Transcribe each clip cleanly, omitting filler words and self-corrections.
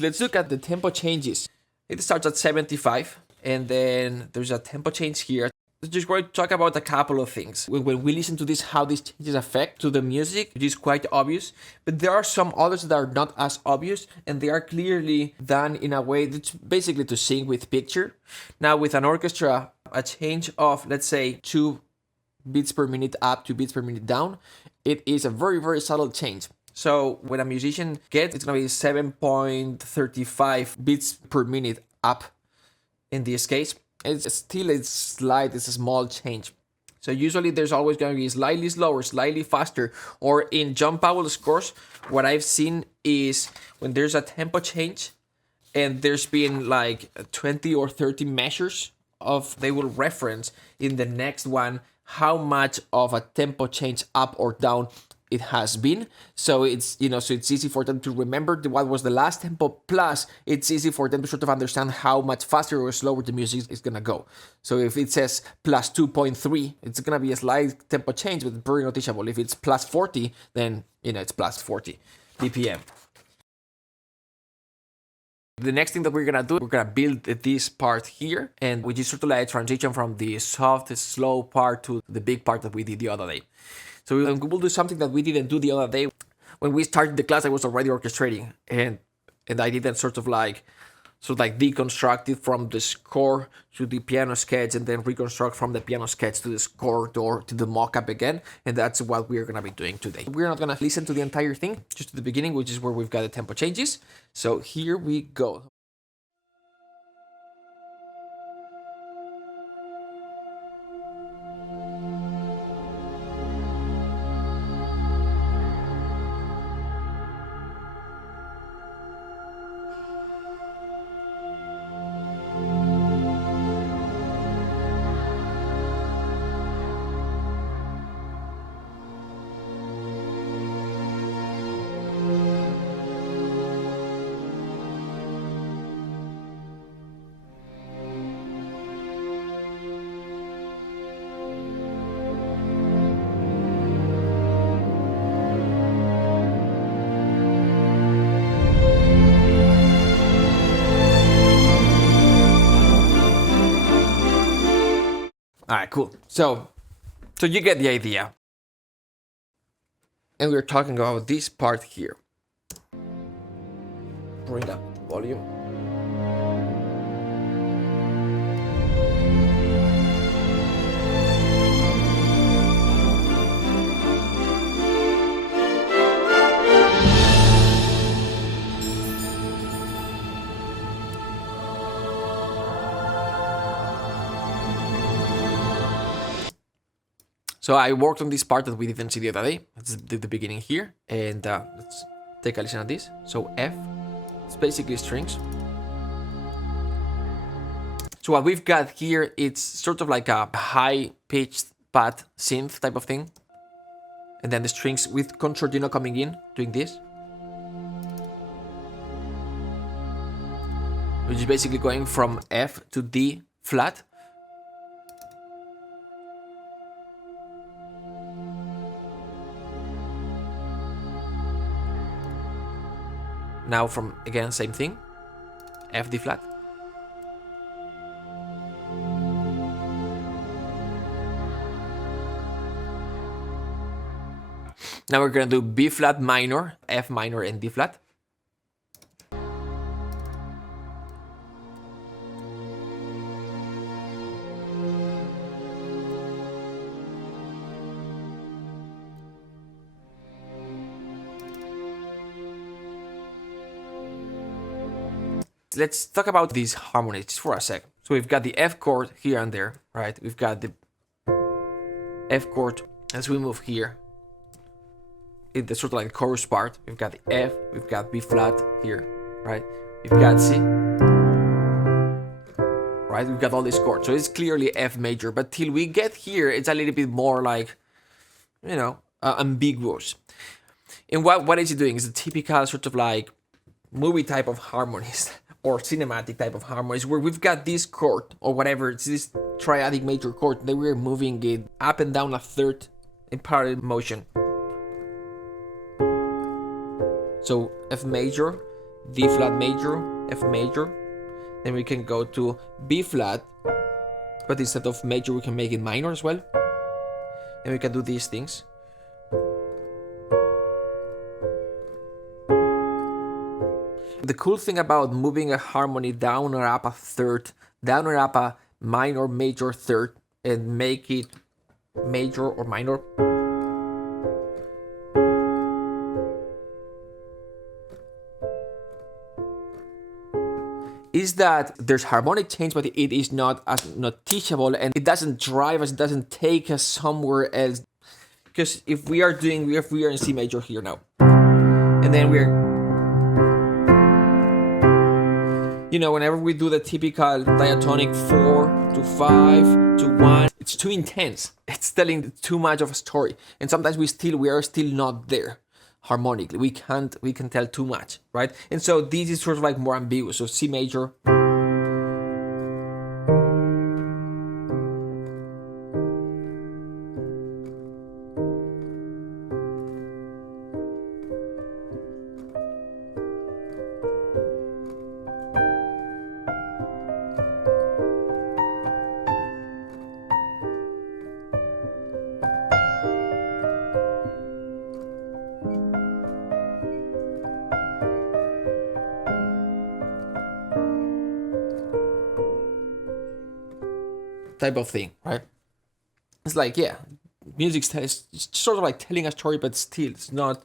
Let's look at the tempo changes. It starts at 75, and then there's a tempo change here. Just going to talk about a couple of things. When we listen to this, how these changes affect to the music, it is quite obvious. But there are some others that are not as obvious, and they are clearly done in a way that's basically to sync with picture. Now, with an orchestra, a change of, let's say, 2 beats per minute up, 2 beats per minute down, it is a very, very subtle change. So when a musician gets, it's going to be 7.35 beats per minute up in this case. It's still a small change. So usually there's always going to be slightly slower, slightly faster. Or in John Powell's scores, what I've seen is when there's a tempo change and there's been like 20 or 30 measures of, they will reference in the next one how much of a tempo change up or down it has been. So it's, so it's easy for them to remember what was the last tempo, plus it's easy for them to sort of understand how much faster or slower the music is gonna go. So if it says plus 2.3, it's gonna be a slight tempo change, but very noticeable. If it's plus 40, then it's plus 40 BPM. The next thing that we're gonna do, we're gonna build this part here, and which is sort of like a transition from the soft, slow part to the big part that we did the other day. So we will do something that we didn't do the other day. When we started the class, I was already orchestrating, and I didn't sort of like deconstruct it from the score to the piano sketch, and then reconstruct from the piano sketch to the score or to the mock-up again. And that's what we're gonna be doing today. We're not gonna listen to the entire thing, just to the beginning, which is where we've got the tempo changes. So here we go. All right, cool. So you get the idea. And we're talking about this part here. Bring up the volume. So I worked on this part that we didn't see the other day. Let's do the beginning here, and let's take a listen at this. So F, it's basically strings. So what we've got here, it's sort of like a high-pitched pad synth type of thing. And then the strings with concertino coming in, doing this. Which is basically going from F to D flat. Now from, again, same thing, F, D flat. Now we're gonna do B flat minor, F minor, and D flat. Let's talk about these harmonies just for a sec. So we've got the F chord here and there, right? We've got the F chord as we move here. In the sort of like chorus part, we've got the F, we've got B flat here, right? We've got C, right? We've got all these chords. So it's clearly F major, but till we get here, it's a little bit more like, ambiguous. And what is it doing? It's a typical sort of like movie type of harmonies. Or cinematic type of harmonies, where we've got this chord or whatever, it's this triadic major chord that we're moving it up and down a third in parallel motion. So F major, D flat major, F major. Then we can go to B flat, but instead of major we can make it minor as well. And we can do these things. The cool thing about moving a harmony down or up a third, down or up a minor, major third, and make it major or minor, is that there's harmonic change, but it is not teachable, and it doesn't drive us, it doesn't take us somewhere else. Because if we are in C major here now, and then whenever we do the typical diatonic 4 to 5 to 1, it's too intense. It's telling too much of a story, and sometimes we are still not there harmonically. We can tell too much, right? And so this is sort of like more ambiguous. So C major, type of thing, right? It's like, yeah, music is sort of like telling a story, but still it's not.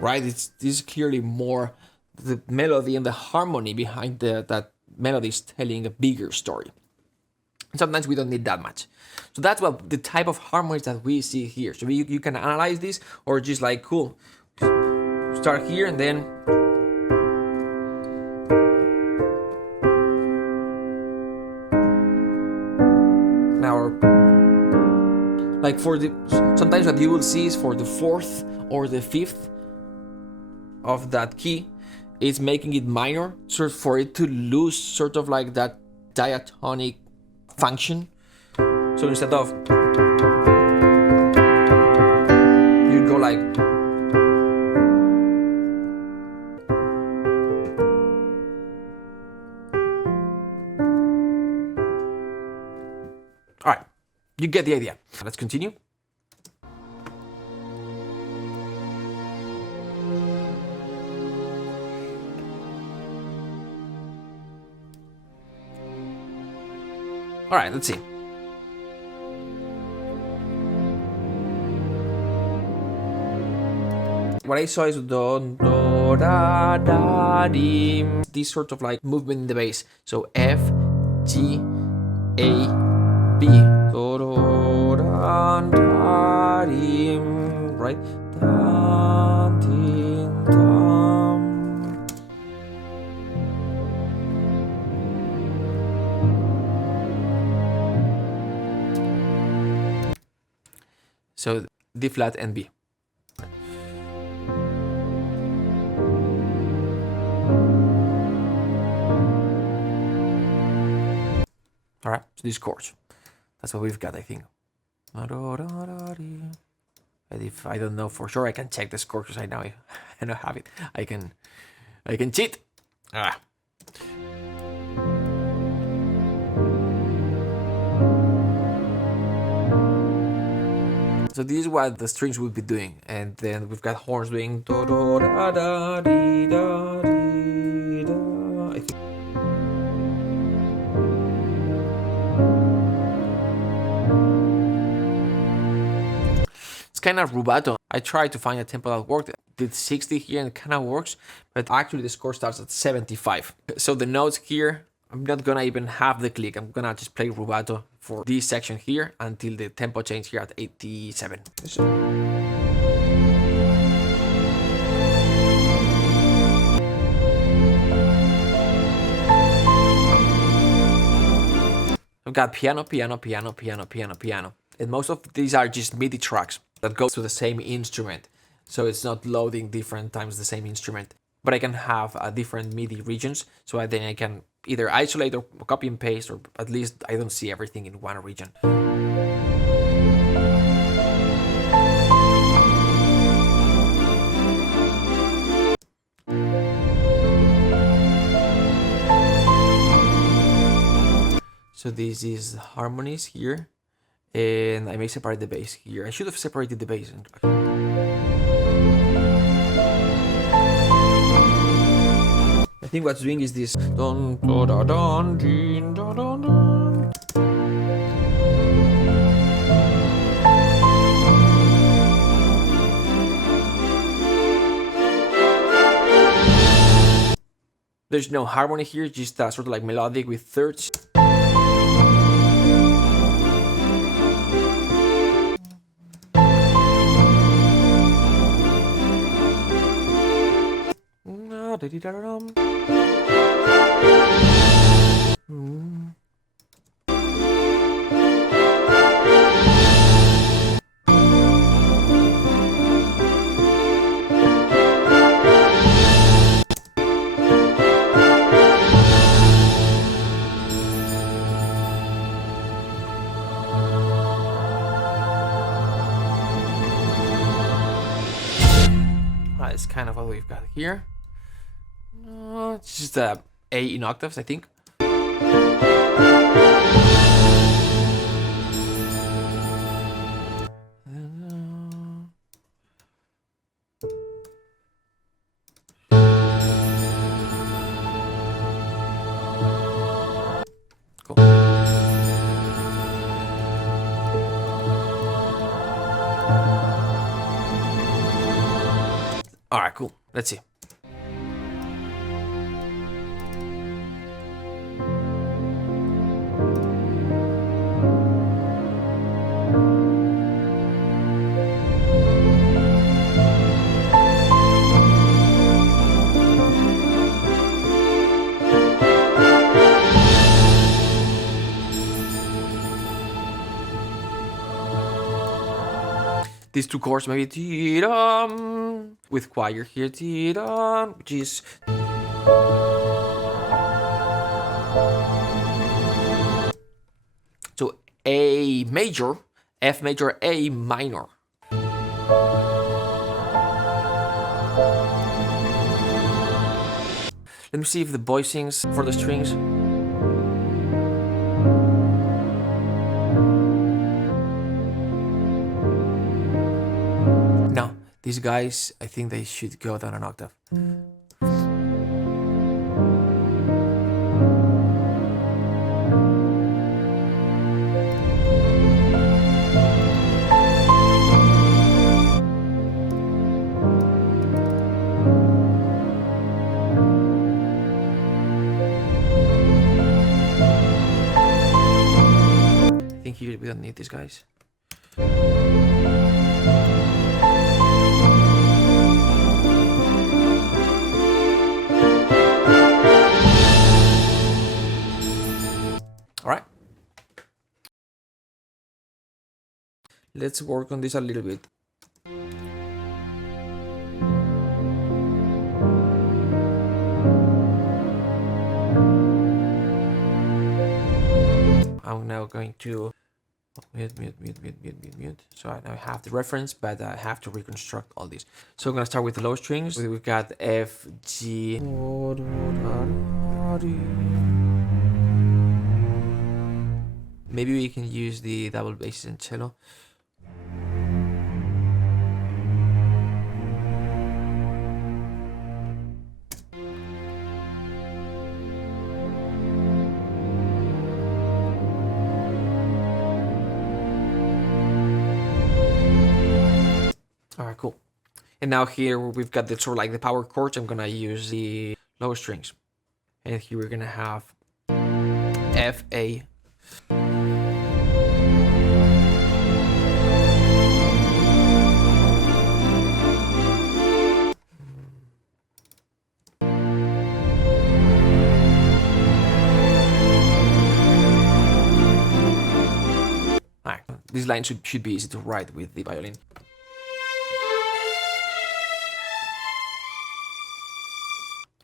Right? This is clearly more the melody and the harmony behind that melody is telling a bigger story. And sometimes we don't need that much. So that's what the type of harmonies that we see here. So you can analyze this, or just like, cool, start here and then now, like sometimes what you will see is for the 4th or the 5th of that key, it's making it minor, sort of for it to lose sort of like that diatonic function. So instead of, you'd go like, all right, you get the idea. Let's continue. All right, let's see. What I saw is do, do, da, da, di. This sort of like movement in the bass. So F, G, A, B. Do, do, da, da, di. Right? Da, di, da. So D flat and B. All right, so these chords. That's what we've got, I think. And if I don't know for sure, I can check the score because I know I don't have it. I can cheat. Ah. So this is what the strings will be doing, and then we've got horns doing do do da da di da di da. I think. It's kind of rubato. I tried to find a tempo that worked. Did 60 here and it kind of works, but actually the score starts at 75. So the notes here, I'm not gonna even have the click. I'm gonna just play rubato for this section here until the tempo change here at 87. I've got piano, piano, piano, piano, piano, piano. And most of these are just MIDI tracks that go to the same instrument. So it's not loading different times the same instrument. But I can have different MIDI regions, so then I can either isolate or copy and paste, or at least I don't see everything in one region. So this is the harmonies here, and I may separate the bass here. I should have separated the bass. I think what's doing is this. Dun, da, da, dun, dun, da, dun, dun. There's no harmony here, just sort of like melodic with thirds. That's kind of what we've got here. It's just a in octaves, I think. Cool. All right, cool. Let's see. These two chords, maybe ti-dum, with choir here, ti-dum, which is so A major, F major, A minor. Let me see if the boy sings for the strings. No, these guys, I think they should go down an octave. I think here we don't need these guys. All right. Let's work on this a little bit. I'm now going to mute. So I now have the reference, but I have to reconstruct all these. So I'm gonna start with the low strings. We've got F, G. Maybe we can use the double basses and cello. Alright, cool. And now here we've got the sort of like the power chords. I'm gonna use the lower strings. And here we're gonna have F, A. Alright, this line should be easy to write with the violin.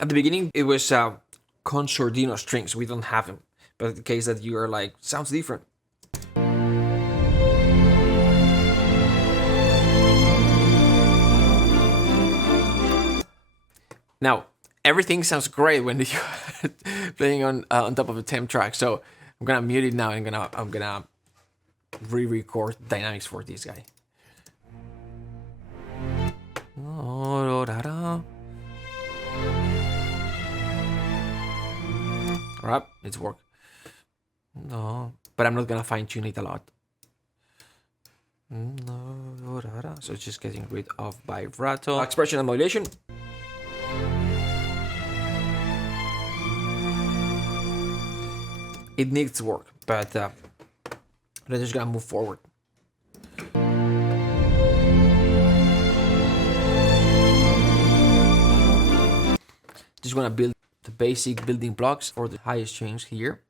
At the beginning, it was concertino strings. We don't have them. But in the case that you are like, sounds different. Now, everything sounds great when you're playing on top of a temp track. So I'm gonna mute it now and I'm gonna re-record dynamics for this guy. Alright, it's work. No, but I'm not gonna fine tune it a lot. So it's just getting rid of vibrato. Expression and modulation. It needs work, but I'm just gonna move forward. Just wanna build the basic building blocks for the highest strings here.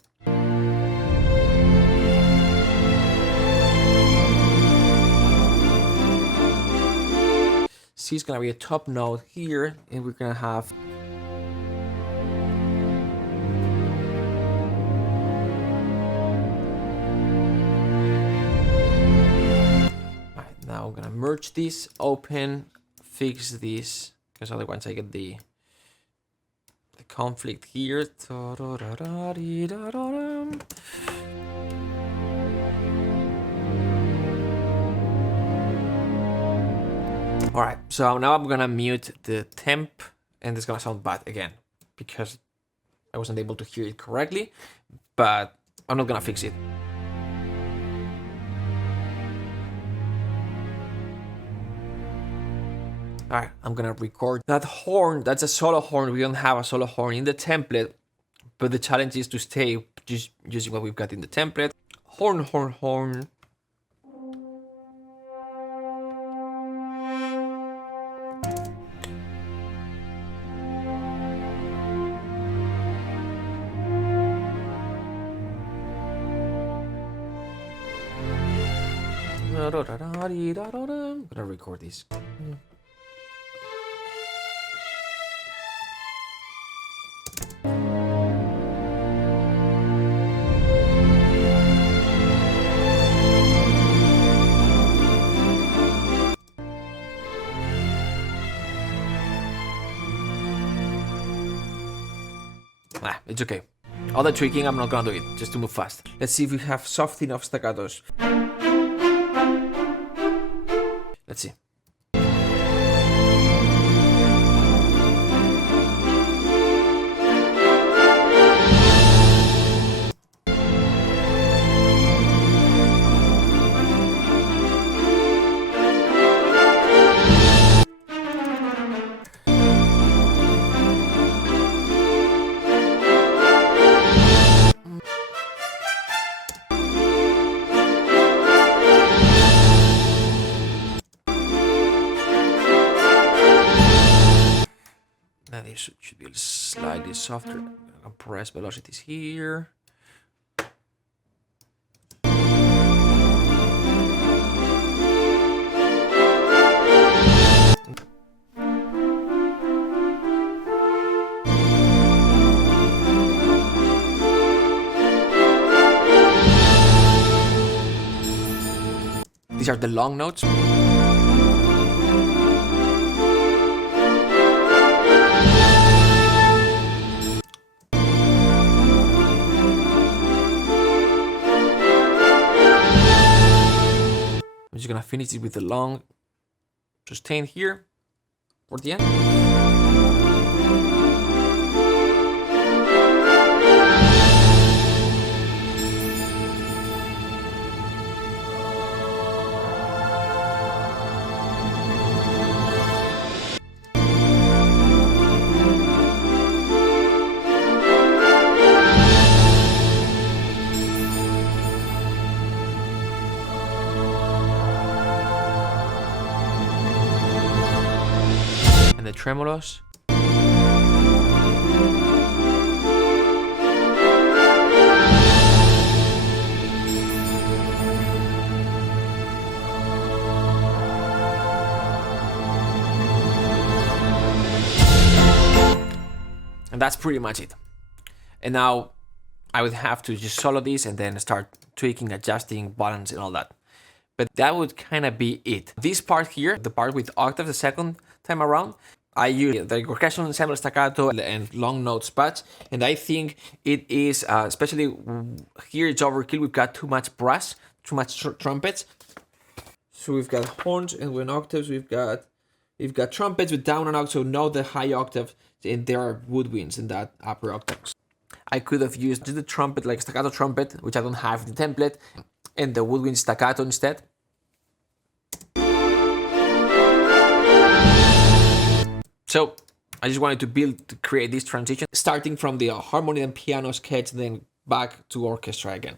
C is gonna be a top note here, and we're gonna have now I'm gonna merge this, open, fix this, because otherwise I get the conflict here. Alright, so now I'm gonna mute the temp, and it's gonna sound bad again, because I wasn't able to hear it correctly, but I'm not gonna fix it. Alright, I'm gonna record that horn. That's a solo horn. We don't have a solo horn in the template, but the challenge is to stay just using what we've got in the template. Horn, horn, horn. I'm gonna record this. It's okay. All the tweaking, I'm not gonna do it, just to move fast. Let's see if we have soft enough staccatos. Let's see. This should be slightly softer. Compress velocities here. These are the long notes. I'm just gonna finish it with the long sustain here for the end. The tremolos. And that's pretty much it. And now I would have to just solo this and then start tweaking, adjusting buttons and all that. But that would kind of be it. This part here, the part with octave the second time around, I use the orchestral ensemble staccato and long notes patch, and I think it is, especially here it's overkill. We've got too much brass, too much trumpets. So we've got horns, and when octaves we've got trumpets with down and out, so not the high octave, and there are woodwinds in that upper octaves. I could have used just the trumpet, like staccato trumpet, which I don't have in the template, and the woodwind staccato instead. So I just wanted to create this transition, starting from the harmony and piano sketch, then back to orchestra again.